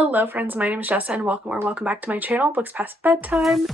Hello friends, my name is Jessa and welcome back to my channel, Books Past Bedtime.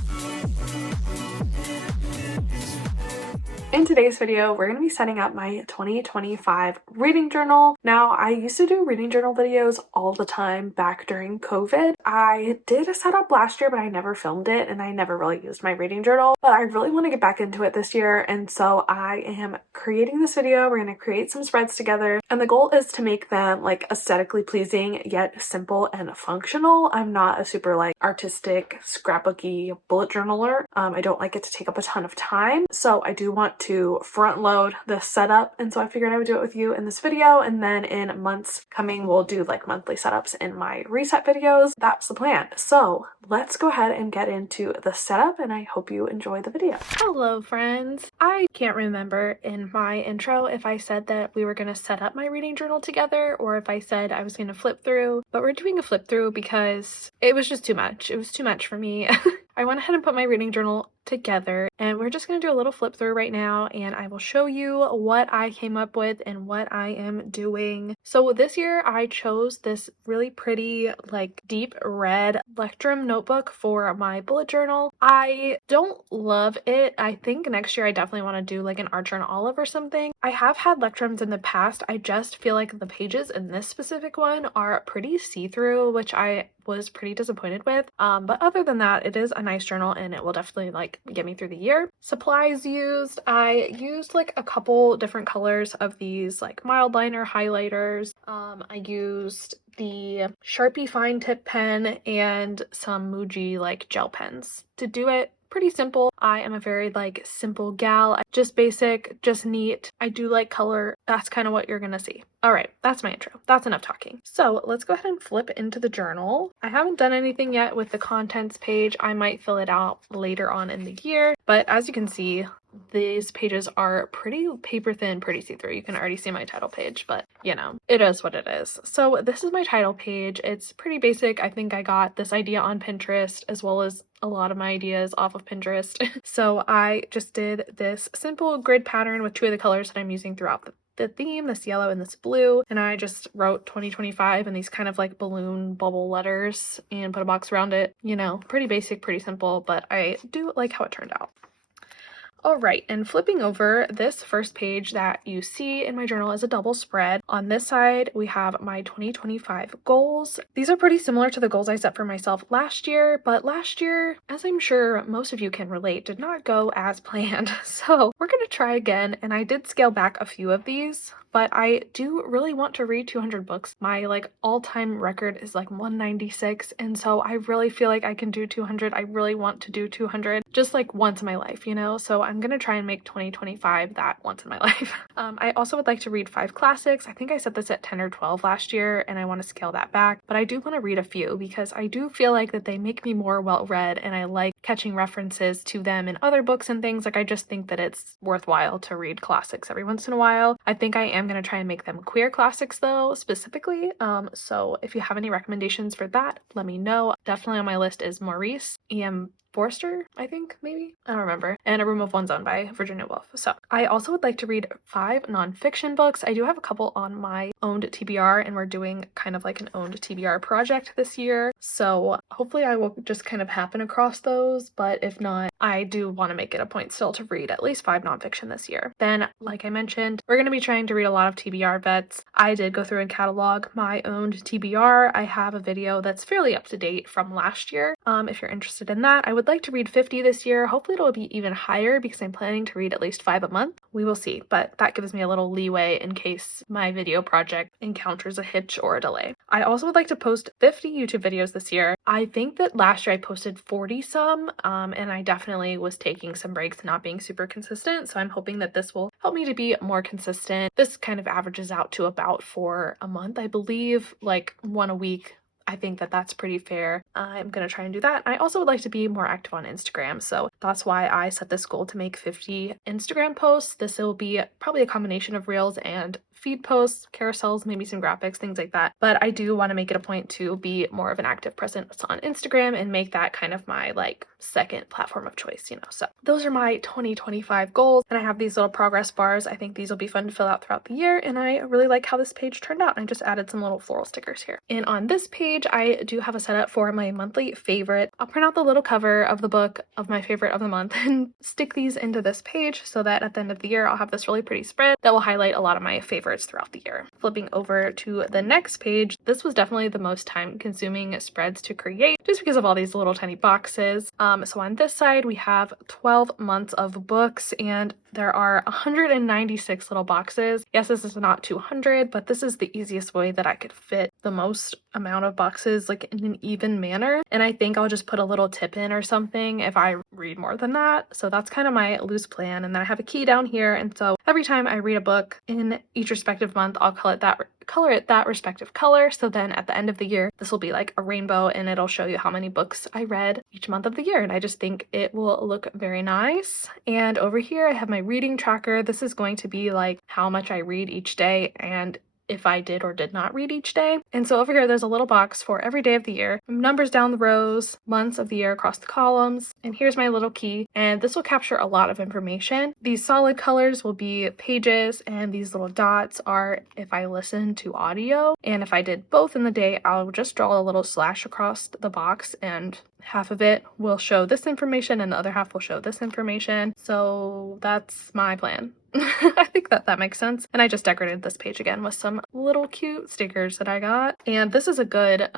In today's video, we're going to be setting up my 2025 reading journal. Now, I used to do reading journal videos all the time back during COVID. I did a setup last year, but I never filmed it and I never really used my reading journal. But I really want to get back into it this year, and so I am creating this video. We're going to create some spreads together, and the goal is to make them like aesthetically pleasing yet simple and functional. I'm not a super like artistic, scrapbooky bullet journaler. I don't like it to take up a ton of time, so I do want to front load this setup, and so I figured I would do it with you in this video, and then in months coming we'll do like monthly setups in my reset videos. That's the plan. So let's go ahead and get into the setup, and I hope you enjoy the video. Hello friends! I can't remember in my intro if I said that we were going to set up my reading journal together or if I said I was going to flip through, but we're doing a flip through because it was just too much. It was too much for me. I went ahead and put my reading journal together, and we're just going to do a little flip through right now, and I will show you what I came up with and what I am doing. So this year I chose this really pretty like deep red Lectrum notebook for my bullet journal. I don't love it. I think next year I definitely want to do like an Archer and Olive or something. I have had Lectrums in the past. I just feel like the pages in this specific one are pretty see-through, which I was pretty disappointed with. But other than that, it is a nice journal and it will definitely like get me through the year. Supplies used, I used like a couple different colors of these like mild liner highlighters. I used the Sharpie fine tip pen and some Muji like gel pens to do it. Pretty simple. I am a very like simple gal, just basic, just neat. I do like color. That's kind of what you're gonna see. All right, that's my intro. That's enough talking. So let's go ahead and flip into the journal. I haven't done anything yet with the contents page. I might fill it out later on in the year, but as you can see, these pages are pretty paper thin, pretty see-through. You can already see my title page, but you know, it is what it is. So this is my title page. It's pretty basic. I think I got this idea on Pinterest as well as a lot of my ideas off of Pinterest. So I just did this simple grid pattern with two of the colors that I'm using throughout the theme, this yellow and this blue, and I just wrote 2025 in these kind of like balloon bubble letters and put a box around it. You know, pretty basic, pretty simple, but I do like how it turned out. Alright, and flipping over, this first page that you see in my journal is a double spread. On this side, we have my 2025 goals. These are pretty similar to the goals I set for myself last year, but last year, as I'm sure most of you can relate, did not go as planned. So we're going to try again, and I did scale back a few of these, but I do really want to read 200 books. My like all-time record is like 196, and so I really feel like I can do 200. I really want to do 200 just like once in my life, you know? So I'm gonna try and make 2025 that once in my life. I also would like to read 5 classics. I think I set this at 10 or 12 last year, and I want to scale that back, but I do want to read a few because I do feel like that they make me more well-read, and I like catching references to them in other books and things. Like I just think that it's worthwhile to read classics every once in a while. I think I am going to try and make them queer classics though, specifically. So if you have any recommendations for that, let me know. Definitely on my list is Maurice E.M. Forster, I think, maybe? I don't remember. And A Room of One's Own by Virginia Woolf. So I also would like to read 5 nonfiction books. I do have a couple on my owned TBR, and we're doing kind of like an owned TBR project this year. So hopefully I will just kind of happen across those, but if not, I do want to make it a point still to read at least 5 nonfiction this year. Then, like I mentioned, we're going to be trying to read a lot of TBR vets. I did go through and catalog my owned TBR. I have a video that's fairly up to date from last year. If you're interested in that, I would like to read 50 this year. Hopefully it'll be even higher because I'm planning to read at least 5 a month. We will see, but that gives me a little leeway in case my video project encounters a hitch or a delay. I also would like to post 50 YouTube videos this year. I think that last year I posted 40 some, and I definitely was taking some breaks and not being super consistent, so I'm hoping that this will help me to be more consistent. This kind of averages out to about 4 a month, I believe, like 1 a week. I think that that's pretty fair. I'm going to try and do that. I also would like to be more active on Instagram, so that's why I set this goal to make 50 Instagram posts. This will be probably a combination of reels and feed posts, carousels, maybe some graphics, things like that. But I do want to make it a point to be more of an active presence on Instagram and make that kind of my like second platform of choice, you know. So those are my 2025 goals, and I have these little progress bars. I think these will be fun to fill out throughout the year, and I really like how this page turned out. I just added some little floral stickers here. And on this page, I do have a setup for my monthly favorite. I'll print out the little cover of the book of my favorite of the month and stick these into this page so that at the end of the year, I'll have this really pretty spread that will highlight a lot of my favorites throughout the year. Flipping over to the next page, this was definitely the most time-consuming spreads to create just because of all these little tiny boxes. So on this side, we have 12 months of books, and there are 196 little boxes. Yes, this is not 200, but this is the easiest way that I could fit the most amount of boxes like in an even manner. And I think I'll just put a little tip in or something if I read more than that. So that's kind of my loose plan. And then I have a key down here. And so every time I read a book in each respective month, I'll color it that respective color. So then at the end of the year, this will be like a rainbow and it'll show you how many books I read each month of the year. And I just think it will look very nice. And over here, I have my reading tracker. This is going to be like how much I read each day and if I did or did not read each day. And so over here, there's a little box for every day of the year, numbers down the rows, months of the year across the columns. And here's my little key, and this will capture a lot of information. These solid colors will be pages, and these little dots are if I listen to audio. And if I did both in the day, I'll just draw a little slash across the box, and half of it will show this information and the other half will show this information. So that's my plan. I think that makes sense. And I just decorated this page again with some little cute stickers that I got. And this is a good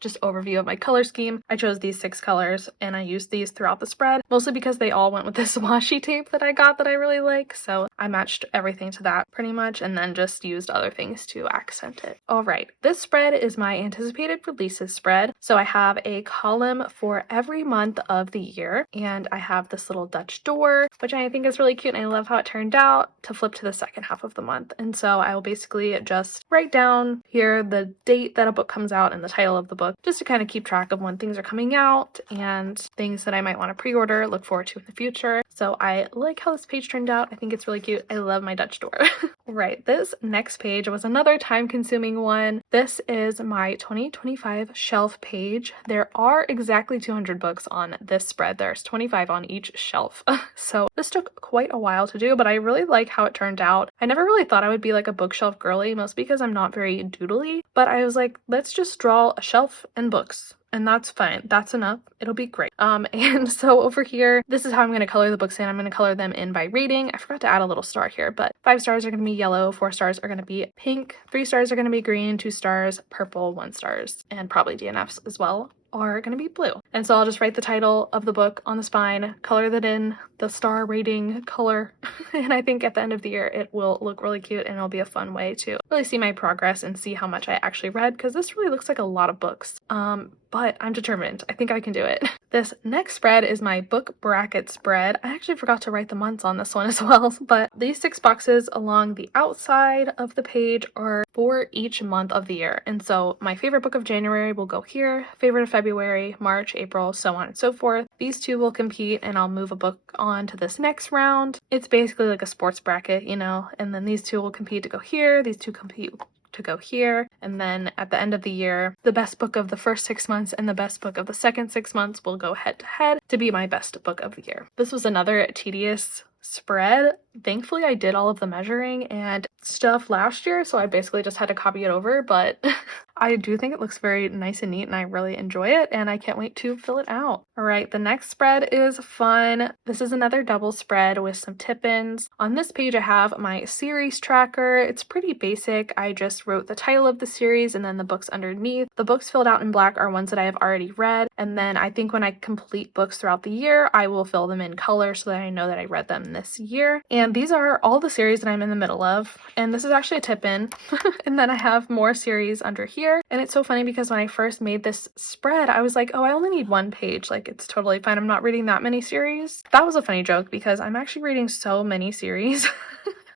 just overview of my color scheme. I chose these 6 colors and I used these throughout the spread, mostly because they all went with this washi tape that I got that I really like. So I matched everything to that pretty much and then just used other things to accent it. All right, this spread is my anticipated releases spread. So I have a column for every month of the year, and I have this little Dutch door, which I think is really cute and I love how it turned out, to flip to the second half of the month. And so I will basically just write down here the date that a book comes out and the title of the book, just to kind of keep track of when things are coming out and things that I might want to pre-order, look forward to in the future. So I like how this page turned out. I think it's really cute. I love my Dutch door. Right, this next page was another time-consuming one. This is my 2025 shelf page. There are exactly 200 books on this spread. There's 25 on each shelf. So this took quite a while to do, but I really like how it turned out. I never really thought I would be like a bookshelf girly, mostly because I'm not very doodly, but I was like, let's just draw a shelf and books. And that's fine. That's enough. It'll be great. And so over here, this is how I'm going to color the books in. I'm going to color them in by rating. I forgot to add a little star here, but 5 stars are going to be yellow, 4 stars are going to be pink, 3 stars are going to be green, 2 stars, purple, 1 stars, and probably DNFs as well are going to be blue. And so I'll just write the title of the book on the spine, color that in the star rating color, and I think at the end of the year it will look really cute and it'll be a fun way to really see my progress and see how much I actually read, because this really looks like a lot of books. But I'm determined. I think I can do it. This next spread is my book bracket spread. I actually forgot to write the months on this one as well, but these 6 boxes along the outside of the page are for each month of the year. And so my favorite book of January will go here, favorite of February, March, April, so on and so forth. These 2 will compete and I'll move a book on to this next round. It's basically like a sports bracket, you know, and then these 2 will compete to go here, these 2 compete to go here, and then at the end of the year, the best book of the first 6 months and the best book of the second 6 months will go head to head to be my best book of the year. This was another tedious spread. Thankfully, I did all of the measuring and stuff last year, so I basically just had to copy it over, but I do think it looks very nice and neat and I really enjoy it and I can't wait to fill it out. All right, the next spread is fun. This is another double spread with some tip-ins. On this page, I have my series tracker. It's pretty basic. I just wrote the title of the series and then the books underneath. The books filled out in black are ones that I have already read, and then I think when I complete books throughout the year, I will fill them in color so that I know that I read them this year. And these are all the series that I'm in the middle of, and this is actually a tip-in. And then I have more series under here, and it's so funny because when I first made this spread, I was like, oh, I only need 1 page, like it's totally fine, I'm not reading that many series. That was a funny joke because I'm actually reading so many series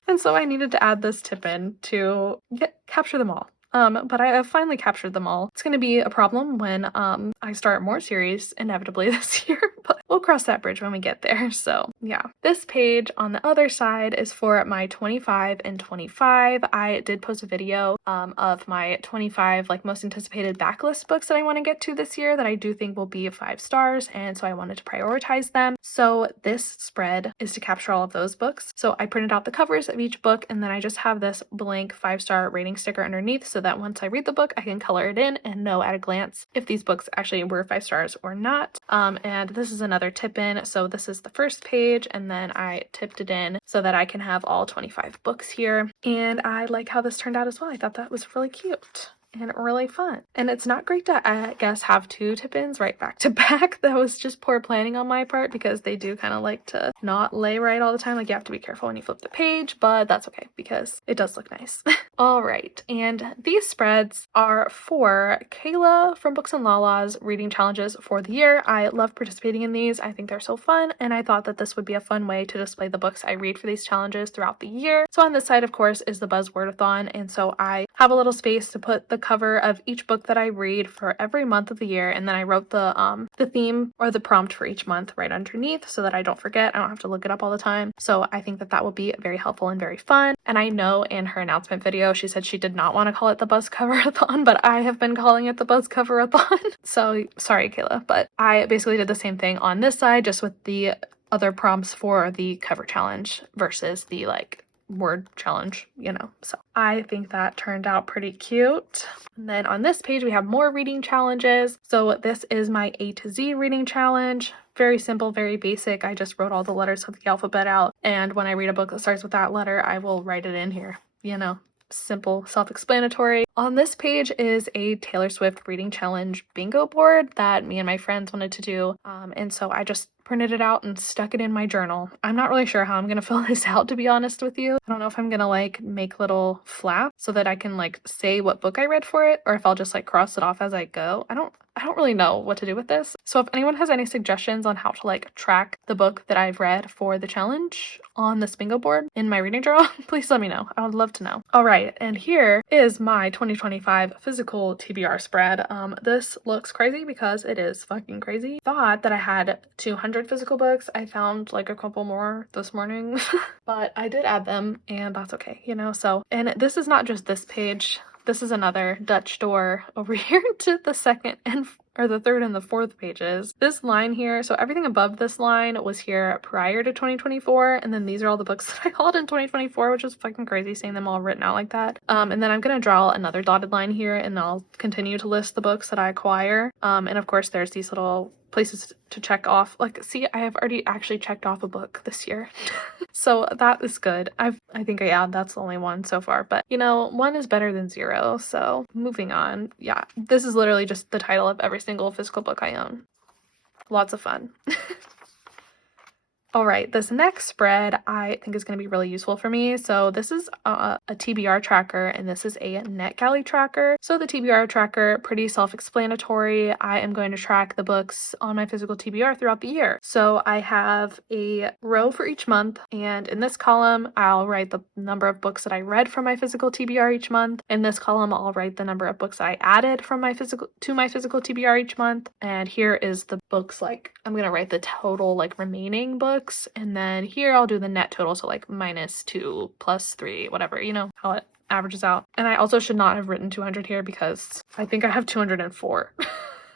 and so I needed to add this tip in to capture them all. but I have finally captured them all. It's going to be a problem when I start more series inevitably this year, but we'll cross that bridge when we get there. So yeah, this page on the other side is for my 25 and 25. I did post a video of my 25 like most anticipated backlist books that I want to get to this year that I do think will be 5 stars, and so I wanted to prioritize them. So this spread is to capture all of those books. So I printed out the covers of each book, and then I just have this blank 5-star rating sticker underneath so that once I read the book I can color it in and know at a glance if these books actually were 5 stars or not. And this is another tip in. So this is the first page, and then I tipped it in so that I can have all 25 books here. And I like how this turned out as well. I thought that was really cute and really fun. And it's not great to, I guess, have 2 tip-ins right back to back. That was just poor planning on my part because they do kind of like to not lay right all the time. Like, you have to be careful when you flip the page, but that's okay because it does look nice. All right, and these spreads are for Kayla from Books and Lala's reading challenges for the year. I love participating in these. I think they're so fun, and I thought that this would be a fun way to display the books I read for these challenges throughout the year. So on this side, of course, is the Buzzwordathon, and so I have a little space to put the cover of each book that I read for every month of the year, and then I wrote the theme or the prompt for each month right underneath so that I don't forget. I don't have to look it up all the time. So I think that that will be very helpful and very fun. And I know in her announcement video she said she did not want to call it the Buzz Coverathon, but I have been calling it the Buzz Coverathon. So sorry, Kayla, but I basically did the same thing on this side, just with the other prompts for the cover challenge versus the like word challenge, you know. So I think that turned out pretty cute. And then on this page we have more reading challenges. So this is my A to Z reading challenge. Very simple, very basic. I just wrote all the letters of the alphabet out, and when I read a book that starts with that letter I will write it in here, you know. Simple, self-explanatory. On this page is a Taylor Swift reading challenge bingo board that me and my friends wanted to do, and so I just printed it out and stuck it in my journal. I'm not really sure how I'm gonna fill this out, to be honest with you. I don't know if I'm gonna like make little flaps so that I can like say what book I read for it, or if I'll just like cross it off as I go. I don't really know what to do with this. So if anyone has any suggestions on how to like track the book that I've read for the challenge on this bingo board in my reading journal, please let me know. I would love to know. All right, and here is my 2025 physical TBR spread. This looks crazy because it is fucking crazy. Thought that I had 200 physical books. I found like a couple more this morning, but I did add them and that's okay, you know. So, and this is not just this page. This is another Dutch door over here to the second and or the third and the fourth pages. This line here, so everything above this line was here prior to 2024, and then these are all the books that I hauled in 2024, which is fucking crazy seeing them all written out like that. And then I'm gonna draw another dotted line here, and I'll continue to list the books that I acquire. And of course there's these little places to check off. Like, see, I have already actually checked off a book this year. So that is good. I think that's the only one so far, but you know, 1 is better than 0. So moving on. Yeah, this is literally just the title of every single physical book I own. Lots of fun. All right, this next spread I think is going to be really useful for me. So this is a TBR tracker, and this is a NetGalley tracker. So the TBR tracker, pretty self-explanatory. I am going to track the books on my physical TBR throughout the year. So I have a row for each month, and in this column I'll write the number of books that I read from my physical TBR each month. In this column I'll write the number of books I added from my physical TBR each month. And here is the books, like I'm going to write the total like remaining books. And then here I'll do the net total, so like -2 +3, whatever, you know how it averages out. And I also should not have written 200 here because I think I have 204.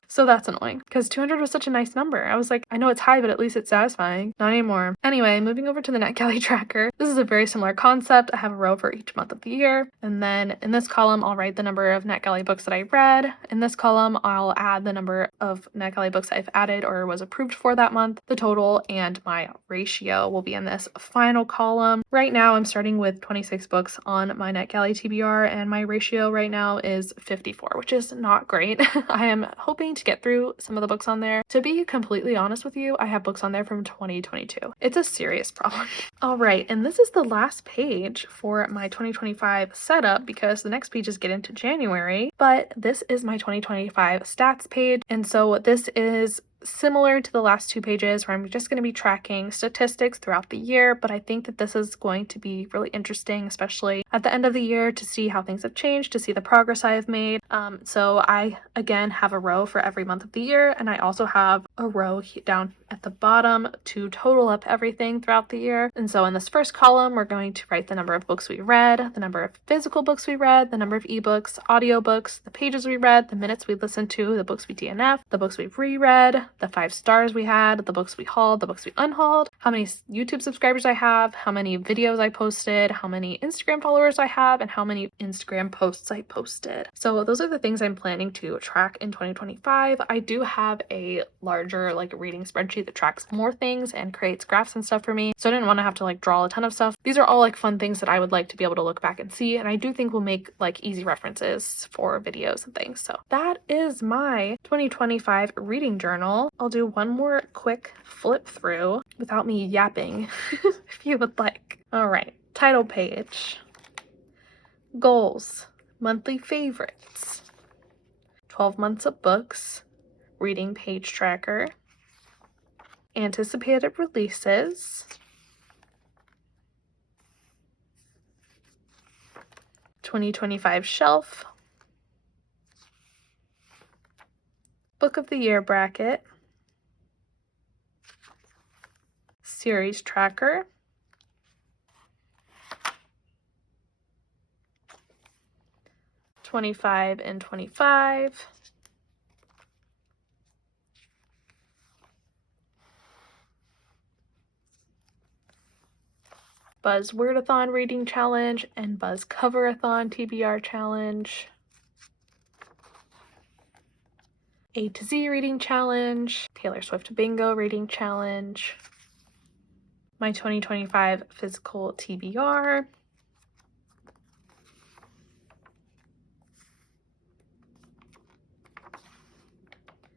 So that's annoying because 200 was such a nice number. I was like, I know it's high, but at least it's satisfying. Not anymore. Anyway, moving over to the NetGalley tracker. This is a very similar concept. I have a row for each month of the year. And then in this column, I'll write the number of NetGalley books that I read. In this column, I'll add the number of NetGalley books I've added or was approved for that month. The total and my ratio will be in this final column. Right now, I'm starting with 26 books on my NetGalley TBR, and my ratio right now is 54, which is not great. I am hoping to get through some of the books on there. To be completely honest with you, I have books on there from 2022. It's a serious problem. All right, and this is the last page for my 2025 setup because the next pages get into January, but this is my 2025 stats page. And so this is similar to the last 2 pages where I'm just going to be tracking statistics throughout the year, but I think that this is going to be really interesting, especially at the end of the year, to see how things have changed, to see the progress I have made. So I, again, have a row for every month of the year, and I also have a row down at the bottom to total up everything throughout the year. And so in this first column, we're going to write the number of books we read, the number of physical books we read, the number of ebooks, audiobooks, the pages we read, the minutes we listened to, the books we DNF, the books we've reread, the 5 stars we had, the books we hauled, the books we unhauled, how many YouTube subscribers I have, how many videos I posted, how many Instagram followers I have, and how many Instagram posts I posted. So those are the things I'm planning to track in 2025. I do have a larger reading spreadsheet that tracks more things and creates graphs and stuff for me, so I didn't want to have to draw a ton of stuff. These are all fun things that I would like to be able to look back and see, and I do think will make easy references for videos and things. So that is my 2025 reading journal. I'll do one more quick flip through without me yapping if you would like. All right, title page, goals, monthly favorites, 12 months of books, reading page tracker, anticipated releases, 2025 shelf, book of the year bracket, series tracker, '25 and '25, Buzz Wordathon reading challenge and Buzz Coverathon TBR challenge, A to Z reading challenge, Taylor Swift bingo reading challenge, my 2025 physical TBR,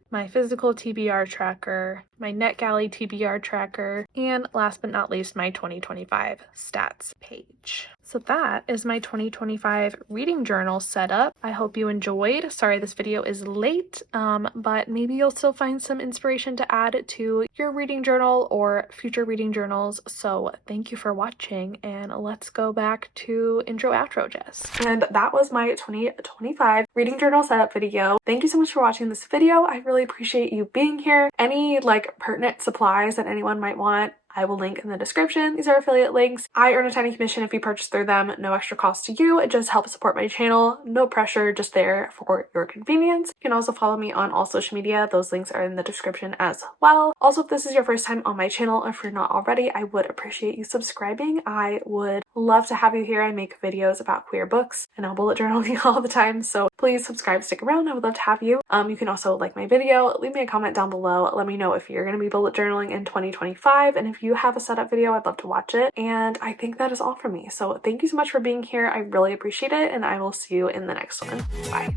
my physical TBR tracker, my NetGalley TBR tracker, and last but not least, my 2025 stats page. So that is my 2025 reading journal setup. I hope you enjoyed. Sorry this video is late, but maybe you'll still find some inspiration to add to your reading journal or future reading journals. So thank you for watching, and let's go back to intro outro, Jess. And that was my 2025 reading journal setup video. Thank you so much for watching this video. I really appreciate you being here. Any pertinent supplies that anyone might want, I will link in the description. These are affiliate links. I earn a tiny commission if you purchase through them. No extra cost to you. It just helps support my channel. No pressure, just there for your convenience. You can also follow me on all social media. Those links are in the description as well. Also, if this is your first time on my channel, if you're not already, I would appreciate you subscribing. I would love to have you here. I make videos about queer books and I'm bullet journaling all the time. So please subscribe, stick around. I would love to have you. You can also like my video, leave me a comment down below. Let me know if you're going to be bullet journaling in 2025. And if you have a setup video, I'd love to watch it. And I think that is all from me. So thank you so much for being here. I really appreciate it. And I will see you in the next one. Bye.